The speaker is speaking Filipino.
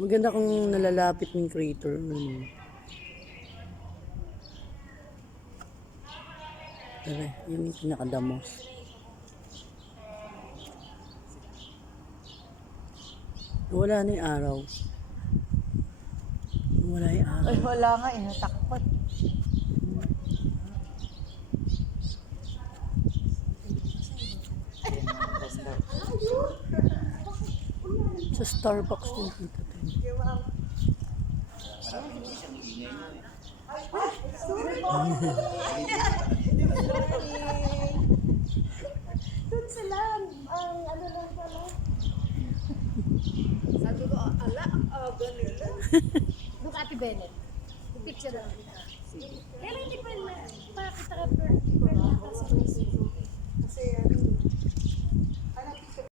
Maganda kung nalalapit ng crater. Tara, yun yung pinakadamos. Wala na yung araw. Wala yung araw. Ay, wala nga eh, natakot. Sa Starbucks din kita tayo. Doon sila, ang ano lang pala. Sabi ko, ala, ang aga nila. Look, Ate Bennett. Picture lang kita. Kailan hindi pa na, pakita ka per kasi